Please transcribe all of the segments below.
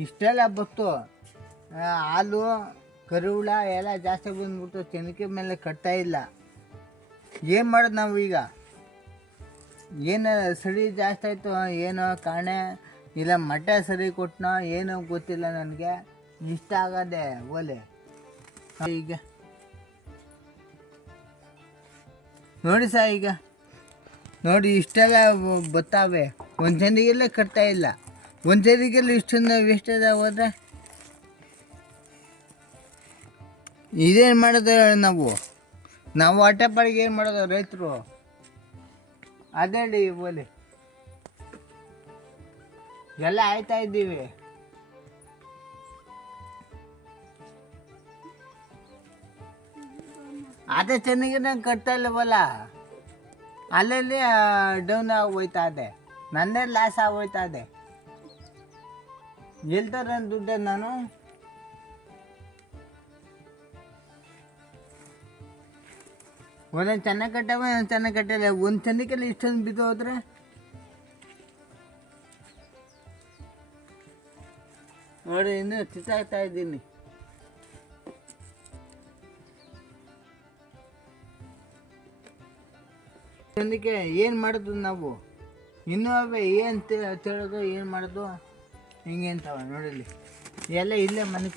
ಇಷ್ಟೆಲ್ಲ ಬತ್ತು ಹಾಲು ಕರುಳ ಎಲ್ಲ ಜಾಸ್ತಿ ಬಂದ್ಬಿಟ್ಟು ಚೆನಕೆ ಮೇಲೆ ಕಟ್ತಾ ಇಲ್ಲ. ಏನು ಮಾಡೋದು ನಾವು ಈಗ? ಏನು ಸರಿ ಜಾಸ್ತಿ ಆಯಿತು ಏನೋ ಕಾಣೆ ಇಲ್ಲ ಮಟ್ಟೆ ಸರಿ ಕೊಟ್ಟನೋ ಏನೋ ಗೊತ್ತಿಲ್ಲ ನನಗೆ. ಇಷ್ಟ ಆಗದೆ ಓಲೆ. ಈಗ ನೋಡಿ ಈಗ ನೋಡಿ ಇಷ್ಟೆಲ್ಲ ಬತ್ತಾವೆ, ಒಂದು ಜನರಿಗೆಲ್ಲ ಕಟ್ತಾ ಇಲ್ಲ. ಒಂದು ಜನರಿಗೆಲ್ಲ ಇಷ್ಟೊಂದು ವೇಸ್ಟೇಜ್ ಹೋದ್ರೆ ಇದೇನು ಮಾಡೋದು ನಾವು ಹೊಟ್ಟೆ ಪಾಡಿಗೆ ಏನು ಮಾಡೋದು ರೈತರು? ಅದೇ ಓಲಿ ಎಲ್ಲ ಆಯ್ತಾ ಇದ್ದೀವಿ. ಅದೇ ಚೆನ್ನಾಗಿ ಕಟ್ತಾ ಇಲ್ಲವಲ್ಲ, ಅಲ್ಲಲ್ಲಿ ಡೌನ್ ಆಗೋಯ್ತಾ ಇದೆ. ನನ್ನೇ ಲಾಸ್ ಆಗೋಯ್ತಾ ಇದೆ. ಎಲ್ತಾರೆ ದುಡ್ಡೆ ನಾನು? ಒಂದೊಂದು ಚೆನ್ನಾಗಿ ಕಟ್ಟವ, ಒಂದೊಂದು ಚೆನ್ನಾಗಿ ಕಟ್ಟಿಲ್ಲ. ಒಂದು ಚೆನ್ನಕ್ಕೆಲ್ಲ ಇಷ್ಟೊಂದು ಬಿದ್ದು ಹೋದ್ರೆ ನೋಡಿ, ಇನ್ನೂ ಚಿತ್ತಾಗ್ತಾ ಇದ್ದೀನಿ. ಚೆನ್ನಕ್ಕೆ ಏನು ಮಾಡೋದು ನಾವು? ಇನ್ನೂ ಅವೇ ಏನು ತಿಳೋದು, ಏನು ಮಾಡೋದು? ಹಿಂಗೆ ಅಂತವ ನೋಡಿಲ್ಲಿ ಎಲ್ಲ ಇಲ್ಲೇ ಮನೆ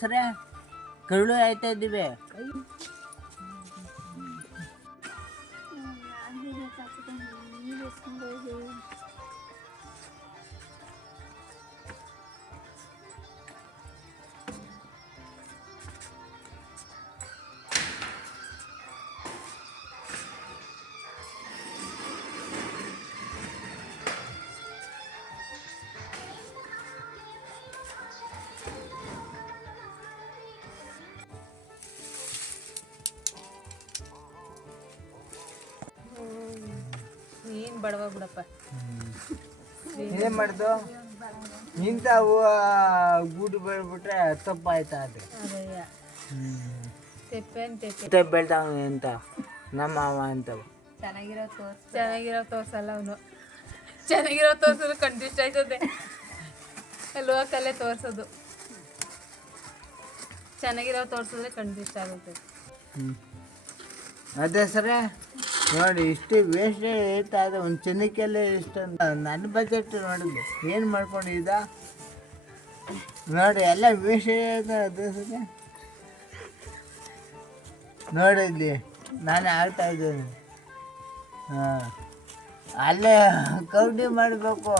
ಸರ ಕರುಳು ಆಯ್ತಾ ಇದ್ದೀವಿ. ಏನು ಬಡವ ಬಿಡಪ್ಪ. ಏನು ಮಾಡ್ದು? ಇಂಥ ಗೂಡು ಬೆಳೆದ್ಬಿಟ್ರೆ ತಪ್ಪಾಯ್ತಾ ಅದು. ತೆಪ್ಪೆ ಬೆಳ್ತಾವ ಅಂತ ನಮ್ಮ ಮಾವ ಅಂತವು. ಚೆನ್ನಾಗಿರೋ ತೋರ್ಸಲ್ಲ ಅವನು. ಚೆನ್ನಾಗಿರೋ ತೋರ್ಸಿದ್ರೆ ಕನ್ಫ್ಯೂಸ್ ಆಯ್ತದೆ. ಲೋಕಲ್ಲೇ ತೋರ್ಸೋದು. ಚೆನ್ನಾಗಿರೋ ತೋರ್ಸಿದ್ರೆ ಕನ್ಫ್ಯೂಸ್ ಆಗುತ್ತೆ. ಅದೇ ಸರ ನೋಡಿ, ಇಷ್ಟು ವೇಸ್ಟ್ ಇರ್ತಾ ಇದೆ. ಒಂದು ಚೆನ್ನಕ್ಕೆಲ್ಲ ಇಷ್ಟೊಂದು ನನ್ನ ಬಜೆಟ್ ನೋಡಿದ್ದು ಏನು ಮಾಡ್ಕೊಂಡಿದ್ದ ನೋಡಿ, ಎಲ್ಲ ವೇಸ್ಟ್ ಅದೇ ಸರ. ನೋಡಿ ಇಲ್ಲಿ ನಾನು ಆಡ್ತಾ ಇದ್ದೀನಿ. ಹಾಂ, ಅಲ್ಲೇ ಕೌಂಟಿ ಮಾಡಬೇಕು.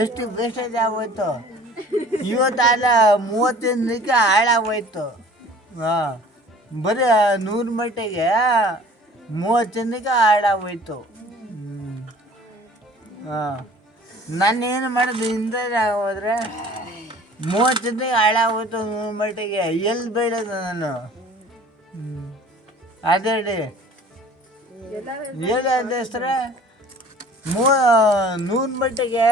ಎಷ್ಟು ವೇಸ್ಟೇಜ್ ಆಗೋಯ್ತು ಇವತ್ತು. ಅಲ್ಲ 30 ದಿನಕ್ಕೆ ಹಾಳಾಗೋಯ್ತು. ಹಾಂ, ಬರೀ 100 ಮಟ್ಟಿಗೆ 30 ಜನಕ್ಕೆ ಹಾಳಾಗೋಯ್ತು. ಹಾಂ, ನಾನೇನು ಮಾಡೋದು? ಹಿಂದೆ ಹೋದರೆ 30 ಜನಕ್ಕೆ ಹಾಳಾಗೋಯ್ತು 100 ಮಟ್ಟಿಗೆ. ಎಲ್ಲಿ ಬೆಳೆಯೋದು ನಾನು? ಅದೇ ಏನಾದ ಸರ 100 ಮಟ್ಟಿಗೆ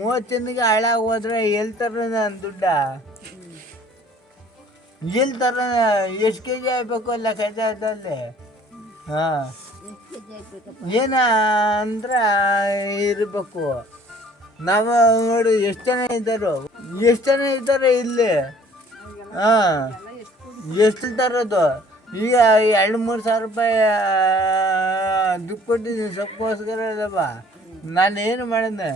30 ಜನಕ್ಕೆ ಹಾಳಾಗೋದ್ರೆ ಎಲ್ಲಿ ತರ ನಾನು ದುಡ್ಡ? ಎಲ್ಲಿ ತರ? ಎಷ್ಟು ಕೆ ಜಿ ಆಗ್ಬೇಕು ಅಲ್ಲ ಕೈದಲ್ಲಿ? ಹಾಂ, ಏನ ಅಂದ್ರೆ ಇರಬೇಕು. ನಾವು ನೋಡಿ ಎಷ್ಟು ಜನ ಇದ್ದಾರೆ ಇಲ್ಲಿ. ಹಾಂ, ಎಷ್ಟು ತರೋದು? ಈಗ 2-3 ಸಾವಿರ ರೂಪಾಯಿ ದುಡ್ಡು ಕೊಟ್ಟಿದ್ದೀನಿ ಸೊಪ್ಪುಗೋಸ್ಕರ ಅಲ್ಲವ. ನಾನೇನು ಮಾಡಿದೆ?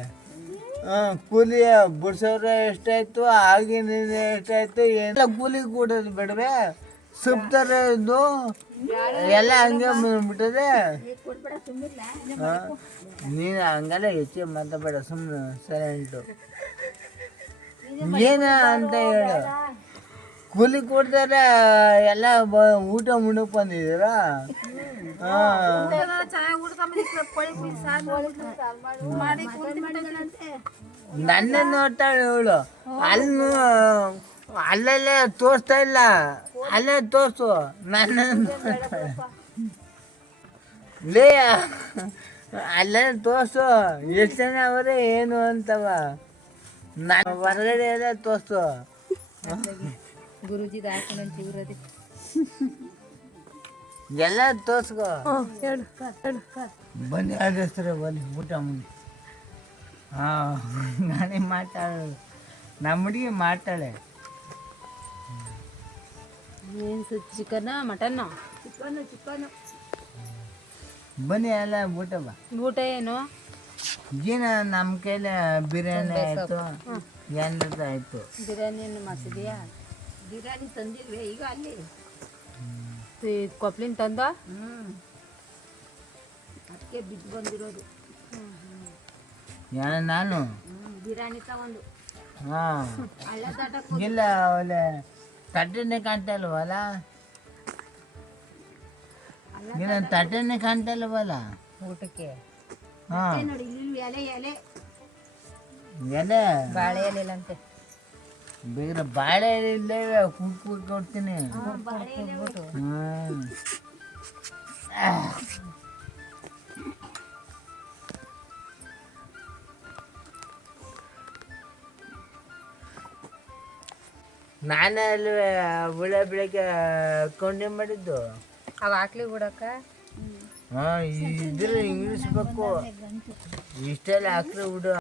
ಕೂಲಿ ಬಿಡ್ಸೋರೆ ಎಷ್ಟಾಯ್ತು, ಆಗಿನ ಎಷ್ಟಾಯ್ತು, ಎಲ್ಲ ಕೂಲಿ ಕೊಡೋದು ಬೇಡವೆ? ಸೊಪ್ಪು ತರೋದು ಎಲ್ಲ ಹಂಗೆ ಬಂದ್ಬಿಟ್ಟದೆ. ನೀನು ಹಂಗೆಲ್ಲ ಹೆಚ್ಚಿಗೆ ಮಾತಾಡಬೇಡ, ಸುಮ್ಮನೆ ಸೈಲೆಂಟು. ಏನ ಅಂತ ಹೇಳು? ಕೂಲಿ ಕೊಡ್ತಾರೆ ಎಲ್ಲ ಊಟ ಮುಣಕ್ ಬಂದಿದ್ದೀರಾ? ನನ್ನೇ ನೋಡ್ತಾಳೆ ಇವಳು. ಅಲ್ಲಲ್ಲೇ ತೋರಿಸ್ತಾ ಇಲ್ಲ, ಅಲ್ಲೇ ತೋರಿಸು. ನನ್ನ ಲೇ ಅಲ್ಲೇ ತೋರಿಸು ಎಷ್ಟು ಜನ ಅವರೇ ಏನು ಅಂತವ. ನಾನು ಹೊರಗಡೆ ಎಲ್ಲ ತೋರಿಸು. ಗುರುಜಿದ ಹಾಕೊಂಡ್ ಇವ್ರದಿ ಎಲ್ಲ ತೋರ್ಸ್ಕೊ. ಹೇಳು ಬನ್ನಿ ಆದಸ್ತಾರೆ ಬನ್ನಿ ಊಟ ಮುಗಿ. ಹಾಂ ನಾನೇ ಮಾತಾಡೋದು, ನಮ್ಮ ಹುಡುಗಿ ಮಾತಾಳೆ. ಏನು ಚಿಕನ್ ಮಟನ್ ಬನ್ನಿ ಎಲ್ಲ ಊಟ ಬಾ. ಊಟ ಏನು ಏನ ನಮ್ಮ ಕೈಲಿ ಬಿರಿಯಾನಿ ಆಯಿತು, ಎಲ್ಲದು ಆಯಿತು. ಬಿರಿಯಾನಿಯನ್ನು ಮಾಡಿಸಿದ್ಯಾ? ಬಿರಿಯಾನಿ ತಂದಿಲ್ವೇ ಈಗ ಅಲ್ಲಿ? ಕೊಪ್ಲಿನ ತಂದ ಅದಕ್ಕೆ ಬಿದ್ದು ಬಂದಿರೋದು. ನಾನು ಬಿರಿಯಾನಿ ತಗೊಂಡು ಹಾಂ ಹಳ್ಳ ದಾಟಕ್ಕೆ ಇಲ್ಲ ಒಳ್ಳೆ ತಟ್ಟೆನೇ ಕಾಣ್ತಾ ಇಲ್ವಲ್ಲ, ಇಲ್ಲ ತಟ್ಟೆನೇ ಕಾಣ್ತಾ ಇಲ್ವಲ್ಲ ಊಟಕ್ಕೆ. ಹಾಂ ನೋಡಿ ಇಲ್ಲಿ ಎಲೆ ಎಲೆ ಎಲೆ ಬಾಳೆ ಎಲೆಲ್ಲಂತೆ. ಬೇಗ ಬಾಳೆ ಇಲ್ಲೇ ಕುಂಕು ಕೊಡ್ತೀನಿ. ಬಾಳೆ ಎಲೆ ಹ್ಞೂ ನಾನೇ ಅಲ್ವೇ ಬೆಳಗ್ಗೆ ಕೊಂಡೆ ಮಾಡಿದ್ದು. ಅವು ಹಾಕ್ಲಿ ಬಿಡಕ್ಕ. ಹಾಂ ಇದ್ರೆ ಇಳಿಸ್ಬೇಕು, ಇಷ್ಟೆಲ್ಲ ಹಾಕ್ರೆ ಬಿಡು.